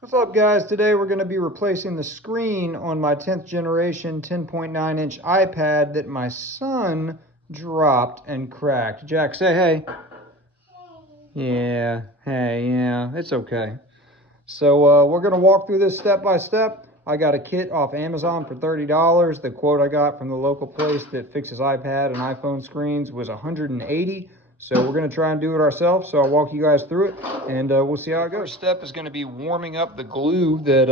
What's up, guys? Today we're going to be replacing the screen on my 10th generation 10.9-inch iPad that my son dropped and cracked. Jack, say hey. Yeah, hey, yeah, it's okay. So we're going to walk through this step by step. I got a kit off Amazon for $30. The quote I got from the local place that fixes iPad and iPhone screens was $180. So we're going to try and do it ourselves. So I'll walk you guys through it, and we'll see how it goes. First step is going to be warming up the glue that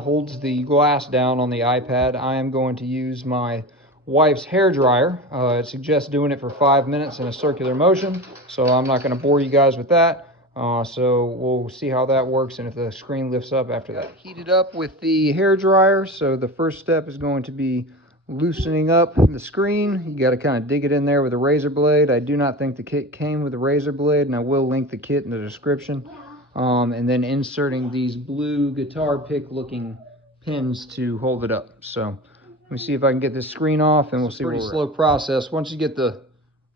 holds the glass down on the iPad. I am going to use my wife's hair dryer. It suggests doing it for 5 minutes in a circular motion, so I'm not going to bore you guys with that. So we'll see how that works and if the screen lifts up after that. Heat it up with the hair dryer. So the first step is going to be loosening up the screen. You got to kind of dig it in there with a razor blade. I do not think the kit came with a razor blade, and I will link the kit in the description. And then inserting these blue guitar pick looking pins to hold it up. So let me see if I can get this screen off, and we'll see. Pretty slow process. Once you get the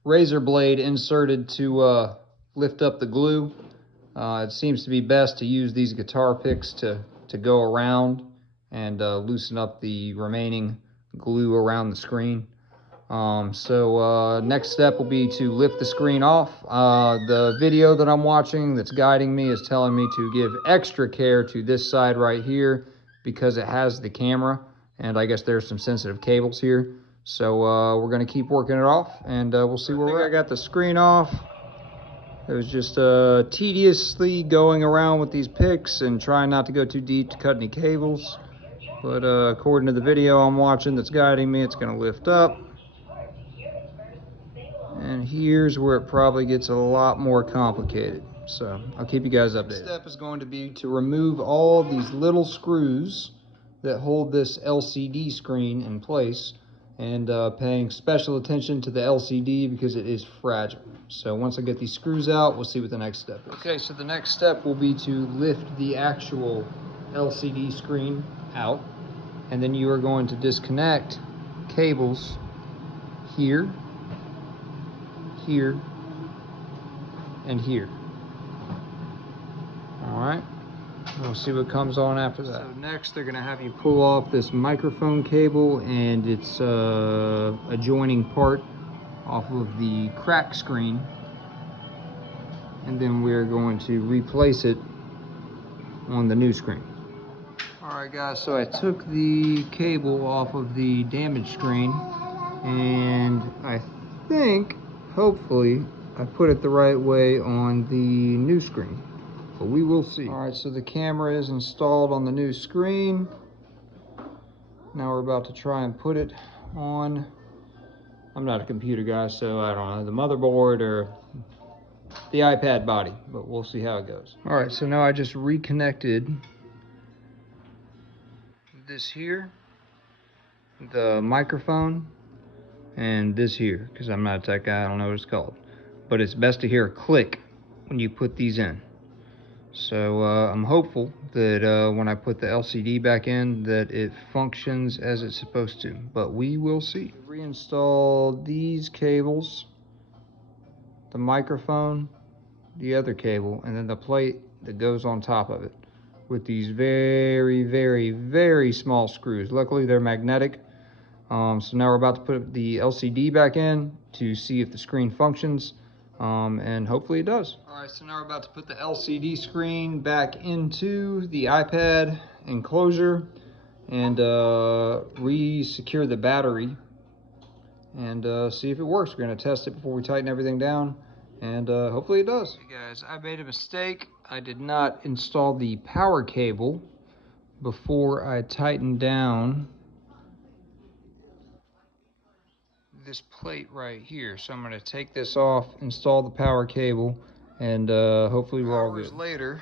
razor blade inserted to lift up the glue, it seems to be best to use these guitar picks to go around and loosen up the remaining glue around the screen. Next step will be to lift the screen off. The video that I'm watching that's guiding me is telling me to give extra care to this side right here because it has the camera, and I guess there's some sensitive cables here. So we're going to keep working it off, and we'll see where we're at. I got the screen off. It was just tediously going around with these picks and trying not to go too deep to cut any cables. But according to the video I'm watching that's guiding me, it's going to lift up. And here's where it probably gets a lot more complicated. So I'll keep you guys updated. The next step is going to be to remove all these little screws that hold this LCD screen in place, and paying special attention to the LCD because it is fragile. So once I get these screws out, we'll see what the next step is. Okay, so the next step will be to lift the actual LCD screen out, and then you are going to disconnect cables here, here, and here. All right. We'll see what comes on after that. So next, they're going to have you pull off this microphone cable and its adjoining part off of the crack screen. And then we're going to replace it on the new screen. All right, guys, so I took the cable off of the damaged screen, and I think, hopefully, I put it the right way on the new screen. But we will see. All right, so the camera is installed on the new screen. Now we're about to try and put it on. I'm not a computer guy, so I don't know, the motherboard or the iPad body, but we'll see how it goes. All right, so now I just reconnected this here, the microphone, and this here, because I'm not a tech guy, I don't know what it's called. But it's best to hear a click when you put these in. So I'm hopeful that when I put the LCD back in that it functions as it's supposed to, but we will see. Reinstall these cables, the microphone, the other cable, and then the plate that goes on top of it with these very, very, very small screws. Luckily they're magnetic. So now we're about to put the LCD back in to see if the screen functions. And hopefully it does. All right, so now we're about to put the LCD screen back into the iPad enclosure and re-secure the battery and see if it works. We're gonna test it before we tighten everything down, and hopefully it does. Hey guys, I made a mistake. I did not install the power cable before I tightened down this plate right here. So I'm going to take this off, install the power cable, and hopefully we're all good. Hours later,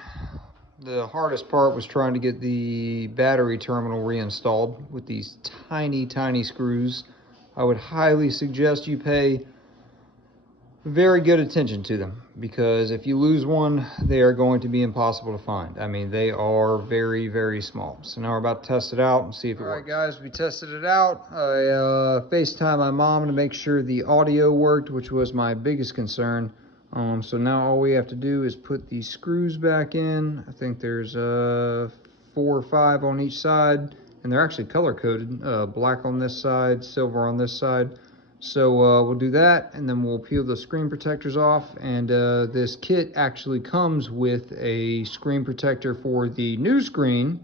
the hardest part was trying to get the battery terminal reinstalled with these tiny, tiny screws. I would highly suggest you pay very good attention to them, because if you lose one, they are going to be impossible to find. I mean, they are very, very small. So now we're about to test it out and see if it works. All right, guys, we tested it out. I FaceTimed my mom to make sure the audio worked, which was my biggest concern. So now all we have to do is put these screws back in. I think there's 4 or 5 on each side, and they're actually color coded, black on this side, silver on this side. So we'll do that, and then we'll peel the screen protectors off. And this kit actually comes with a screen protector for the new screen.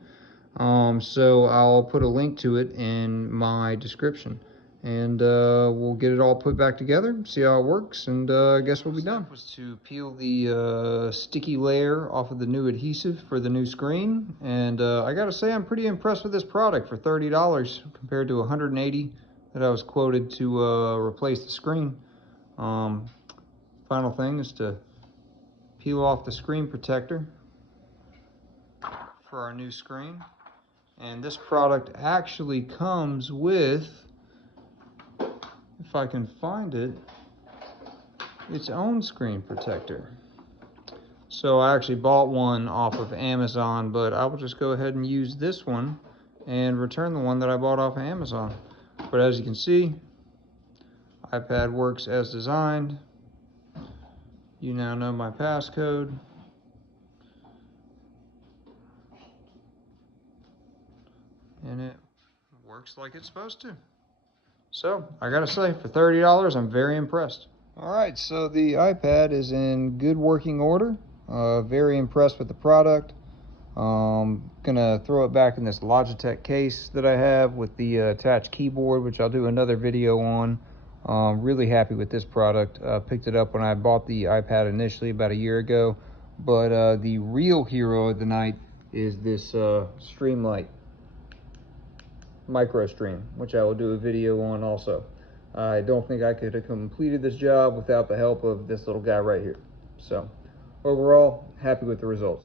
So I'll put a link to it in my description, and we'll get it all put back together, see how it works, and I guess we'll be done. Was to peel the sticky layer off of the new adhesive for the new screen, and I gotta say I'm pretty impressed with this product for $30 compared to $180 that I was quoted to replace the screen. Final thing is to peel off the screen protector for our new screen. And this product actually comes with, if I can find it, its own screen protector. So I actually bought one off of Amazon, but I will just go ahead and use this one and return the one that I bought off of Amazon. But as you can see, iPad works as designed. You now know my passcode. And it works like it's supposed to. So I gotta say, for $30, I'm very impressed. All right, so the iPad is in good working order. Very impressed with the product. Gonna throw it back in this Logitech case that I have with the attached keyboard, which I'll do another video on. Really happy with this product. Picked it up when I bought the iPad initially about a year ago. But the real hero of the night is this Streamlight micro stream, which I will do a video on also. I don't think I could have completed this job without the help of this little guy right here. So overall, happy with the results.